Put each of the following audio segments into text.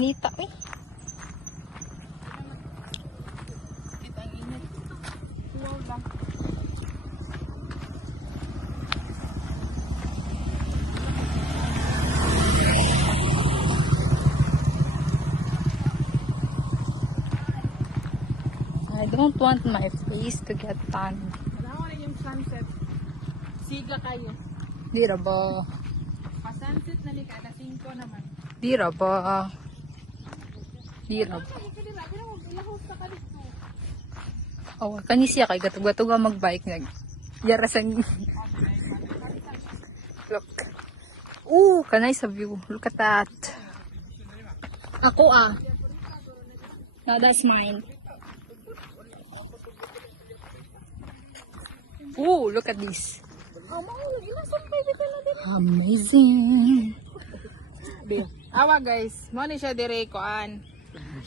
Inita, eh. Kita ang init. Wow lang. I don't want my face to get tan. Alam na yung sunset. Siga kayo. Di ra ba? Pa-sunset na ni kada 5 naman. Di ra ba? Di ra ba? Oh, kani siya kay gatug-gatug ang magbike nag. Yara sa Look. Ooh, kanay sa view. Look at that. Ako No, that's mine. Ooh, look at this. Amazing. Awa guys, mo ni siya dire koan.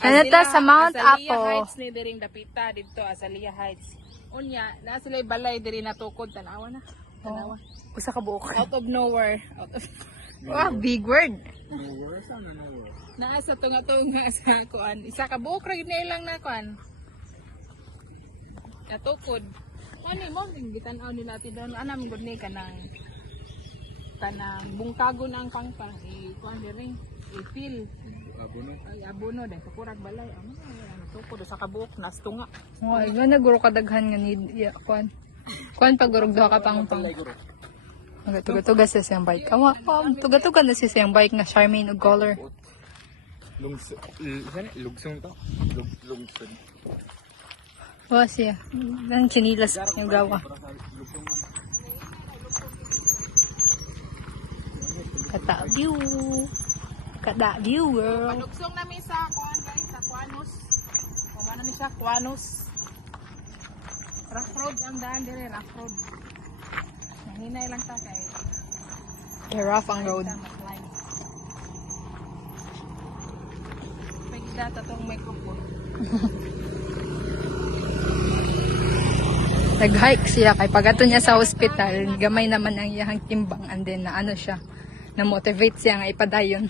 Ano to sa Mount Azalea Apo? Heights ni diring dapita dito Azalea Heights. Unya, na sila balay diri natukod tanawa na. Tanawa. Usa ka buok. Out of nowhere. Out of Wow, big word. naa sa tunga-tunga sa kuan. Isa ka buok ra gyud na ilang na kuan. Natukod. Ano mo gitan-aw nila ti doon anam gud ni kanang bungkago na ang pangpang kuan diri i-fill. Ay abono dahil kakurag balay. Ano natukod sa kabuok nas tunga. Oh, ay nga naguro kadaghan nga ni kuan. Kuan pagurog daw ka pang. Tuga-tuga sa siyang bike. Tuga-tuga na sa siyang bike nga Charmaine og color. Lugsong to. Lugsong. Oh, siya. Ang chinilas yung gawa. Kata view. Kada view, girl. Panugsong namin sa kuan guys, sa Quanos. Kumana ni siya Quanos. Rough road ang daan dire, rough road. Nahinay lang ta kay Rough ang road. Pagda tatong microphone. Nag-hike siya kay pagato niya sa hospital, gamay naman ang iyang timbang and then na ano siya, na motivate siya nga ipadayon.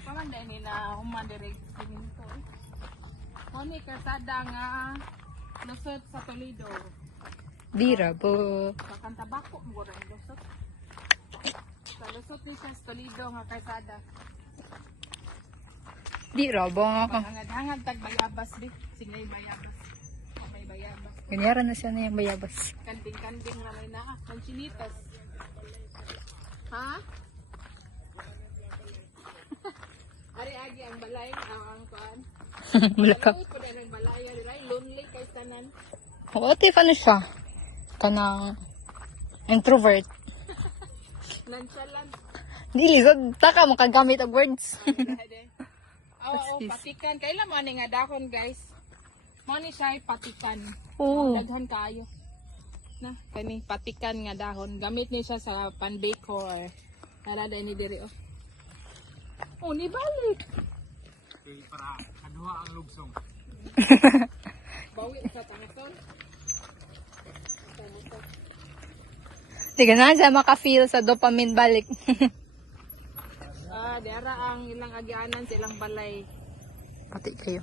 Pamanday ni na humadirect sininto. Kani kasada nga lusot sa Toledo. Dira po. Sa Cantabaco mo ra lusot. Sa lusot ni sa Toledo nga kasada. Dira ba? Hangad-hangad tag bayabas di. Signay bayabas. May bayabas. Ganyaran na siya na yung bayabas. Kanding-kanding na may naa. Conchinitas. Ha? Ari-agi ang balay. Ang kuan. Mulaka. Malawit po din ang balay. Lonely kay tanan. What if ano siya? Kanang introvert. Nonchalant. Dili, so taka mo kagamit og words. Oo, patikan. Kailan mo nga dahon guys. Mo ni siya patikan. Oo. Daghan kaayo. Na, kani patikan nga dahon. Gamit ni siya sa pan-bake or nalada ni diri oh. Oh, ni balik. Para kaduha ang lugsong. Bawi sa tangaton. Tiga na siya maka-feel sa dopamine balik. Dera ang ilang agianan sa ilang balay. Pati kayo.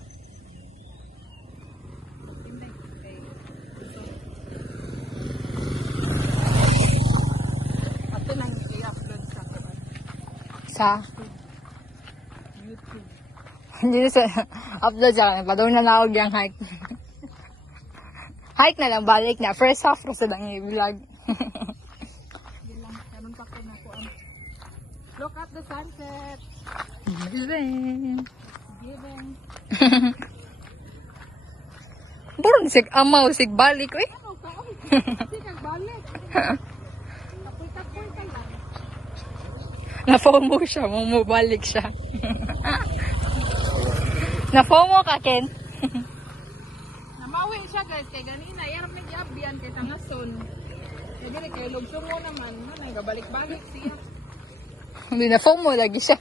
Ato nang i-upload sa kaban. Sa? YouTube. Hindi na sa upload sa akin. Padong na naog yung hike. Hike na lang, balik na. First half ko sa lang i-vlog. Yun lang, ganun pa ko na po. Look at the sunset. Giving. Giving. Burong sig amaw, sig balik. Eh. Ano ka? Hindi kang balik. Kapoy-kapoy ka lang. Na-FOMO siya, bumabalik siya. Na-FOMO ka, Ken? Namawi siya guys, kay ganina. Yarap na giabyan kay tangason. Kaya gani, kay lugsong mo naman. Manay, gabalik-balik siya. Hindi na-FOMO lagi siya.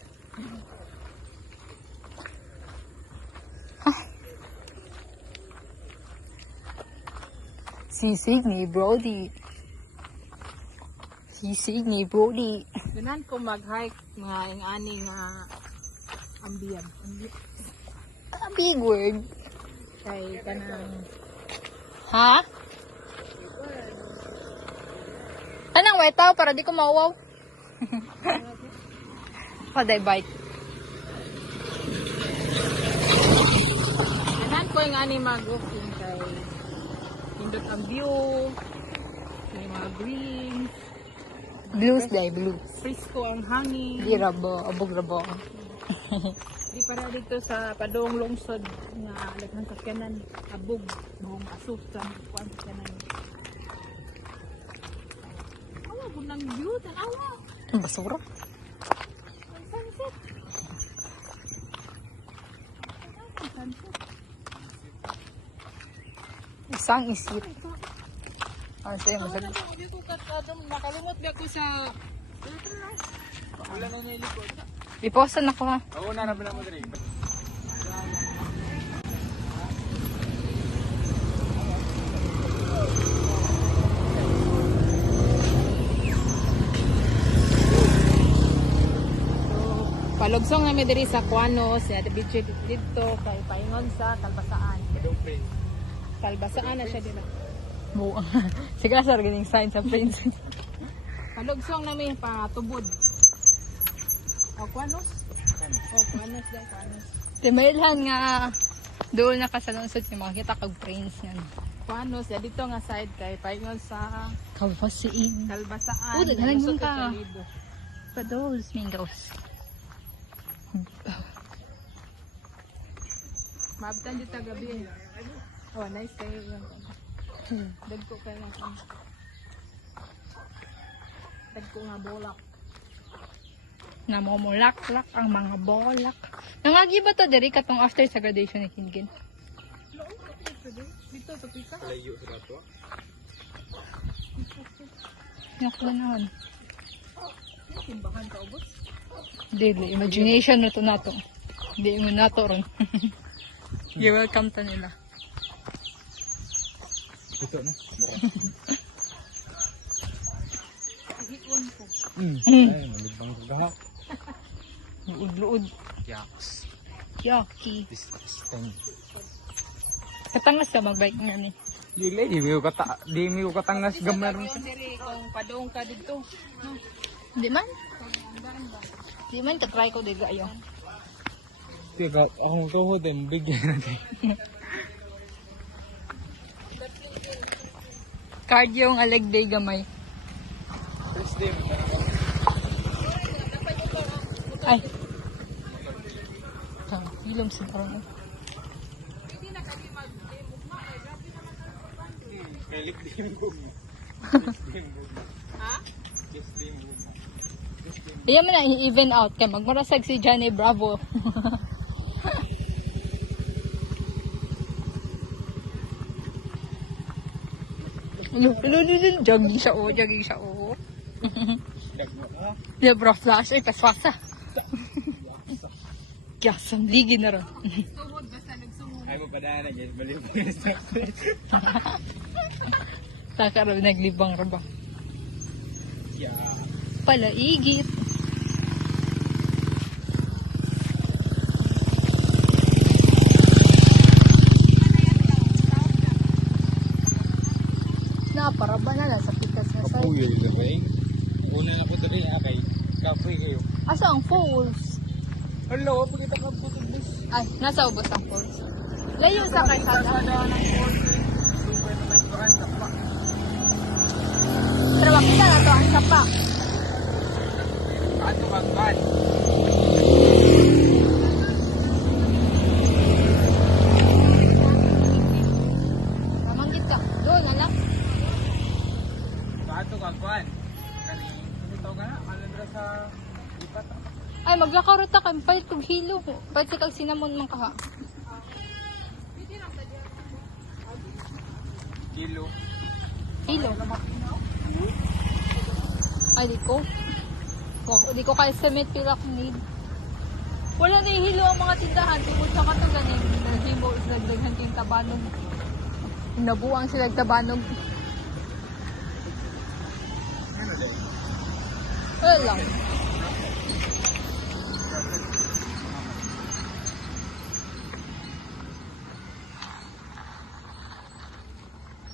Sisig ni Brody. Sisig ni Brody. Ganan ko mag-hike mga ingani nga ambiyan. A big word. Kay kanang Ha? Anong white tao para di ko mauwaw? Paday bike. ganan ko ingani mag-walking kay pindot ang view, may mga green, Blues day, blue. frisco ang hangin. Di rabo, abog rabo. Di para dito sa padong lungsod nga laghang kakyanan abog buong asuf sa kuan kakyanan. Awa ko nang view tanawa. Ang basura. Ang sunset. Ang sunset. Isang isip. Ah, sige, Awa masag. na ko di ko katadom nakalimot ba ko sa Wala na niya likod. Iposan ako ha. Oo, narabi na mo diri. palugsong namin diri sa Kuanos, sa beach dito kay paingon sa Kalbasaan. Kalbasaan na siya dito. Buang. Sige, sir, ganing sign sa prince. Palugsong namin patubod. O Kuanos? O Kuanos daw, Kuanos. Timailhan nga doon na kasalungsod si makita kag prince yan. Kuanos, ya dito nga side kay paingon sa Kalpasiin. Kalbasaan. Uy, daghanan Lusot yun ka. sa Lido. Pa those mangoes. Maabtan dito gabi. Oh, nice kayo yung dagko kayo lang. Dagko nga bolak. Namumulak-lak ang mga bolak. Nangagi ba to diri katong after sa graduation ni Kingin? Dito sa pita. Layo sa dato. Naku naman. Timbakan ka ubos. Dili, imagination na to nato. Di mo nato ron. You're welcome to nila. Ito na. Hikon ko. Ay, malibang gaha. Luud-luud. Yaks. Yucky. Disgusting. Katangas ka magbike nga ni. Dili, di mo katangas gamar mo. Diri kung padong ka dito. Di man? Di man, katry ko diga ayo. Tiga, akong tuhod din, bigyan natin. Cardio ang aleg day gamay. First day, Ay. Ilom sa parang. Kailik din mo. Ha? Kiss din mo. Iyan mo na i-even out ka. Magmarasag si Johnny Bravo. Jogging siya o. Jogging siya o. Debra flash. Ay, paswasa. Kiyasam. Ligi na ron. Tuhod basta nagsumod. Ay, mapadana dyan. Baliw po yung stop. Takaraw naglibang raba. Yeah. Palaigit. Naparaba na lang sa pitas na sa... Kapuyo yung gawin. Una na po dali kay kapoy kayo. Asa ang falls? Hello, pag kita ka po bus. Ay, nasa ubos ang falls. Layo sa kaysada. Super na nagtuan sa pa. Trawa kita na to ang sapa. Kato kang ban. Mamanggit ka. Doon, alam. Kato kang ban. Kani, ito ka na, alandra sa lipat. Ay, maglakarot ka. Pahit kong hilo. Pahit sa kag sinamon man ka ha. Kilo. Hilo. Ay, di ko. Di ko kaya submit pila kong need. Wala na hilo ang mga tindahan. Tungkol sa kato ganin. Naghimo is nagdaghan kayong tabanog. Nabuang sila tabanog. Ano din? Wala lang.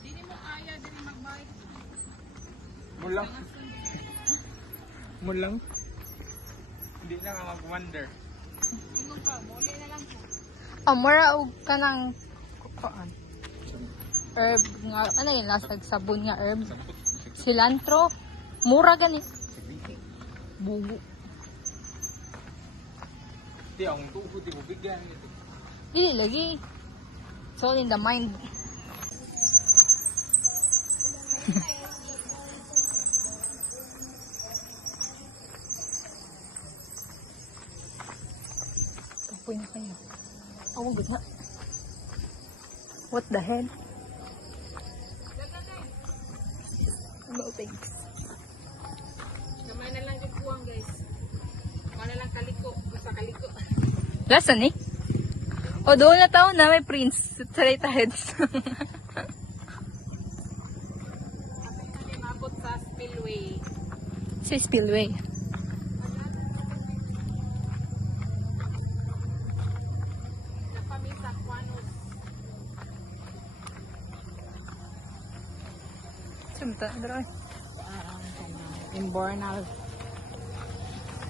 Hindi mo kaya din mag-bike. Mulang. Mulang. Hindi na nga mag-wonder. Tingog ka, muli na lang po. Mura og kanang kuan. Herb nga ano yun lasag sabon nga herb. Cilantro. Mura gani. Bugo. Di akong tuhod, di mo bigyan nito. Dili lagi. It's all in the mind. Tapoy na kayo. Oh, good na. What the hell? No thanks. Kamay na lang yung puwang guys. Kamay na lang kaliko. Basta kaliko. Lasa ni? O doon na taon na may prince. Straight ahead. At hindi mabot sa spillway. Sa spillway. Napami sa Quanos. Sumta, bro. Imbornal.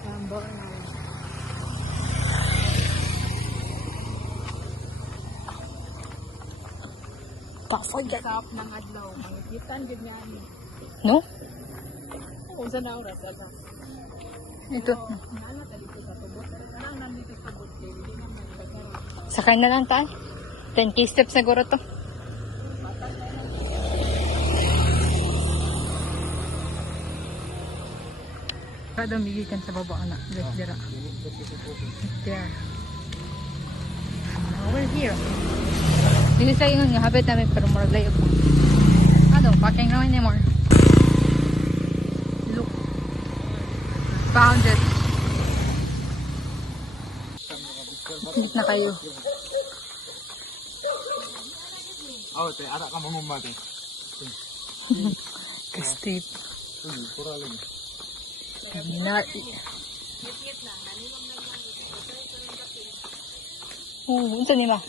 Imbornal. Kaforget. Sap ng adlaw. Mangikitan din yan. No? Kung saan na oras, ano? Ito. Nana tali ko sa tubot. Anong nandito sa tubot? Hindi naman pagkaroon. Sakay na lang tayo. 10k steps siguro to. Kada migikan sa baba na. Just dira. There. Over here. Dili sa ingon nga habit namin pero murag layo po. Ano, paking naman ni more. Look. Found it. Hit na kayo. Oh, te, ara ka mamumate. Ka-state. Pura lang. Nari. Unsa ni ma?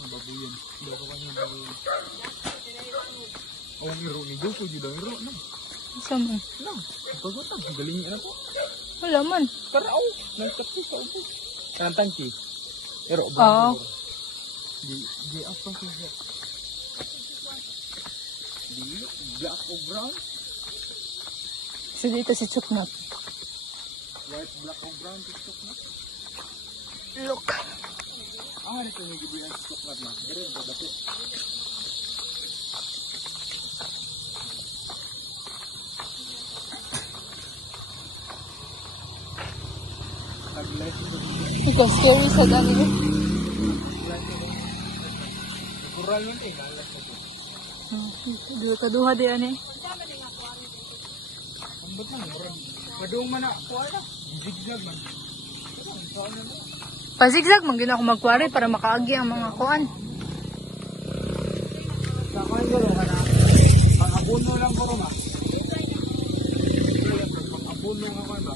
Ang babuyan. Hindi ko kanya babuyan. Oh, ang iro ni Joko, yun ang iro. Unsa man? No, pagkutang. Galing na po. Wala man. Karao. Nagtapos sa upo. Kanang tangki. Iro, Oo. Di apa siya. Di, black o brown? So dito si Chuknot. White, black o brown, tiktok na. Look. Ah, nito yung gibihan sa tiktok na. Pero yung badapit. Nag-light ito. Ikaw scary sa dami. Natural nun eh. Malas na ito. Kaduha di ani. Ang ba't lang? Madung man na. Kuha na. Zigzag man. Saan na na? Pasigzag man gina ako magkwari para makaagi ang mga kuan. Sakain ko lang ka na. Pang-abuno lang ko rin ah. Pang-abuno nga ko ba?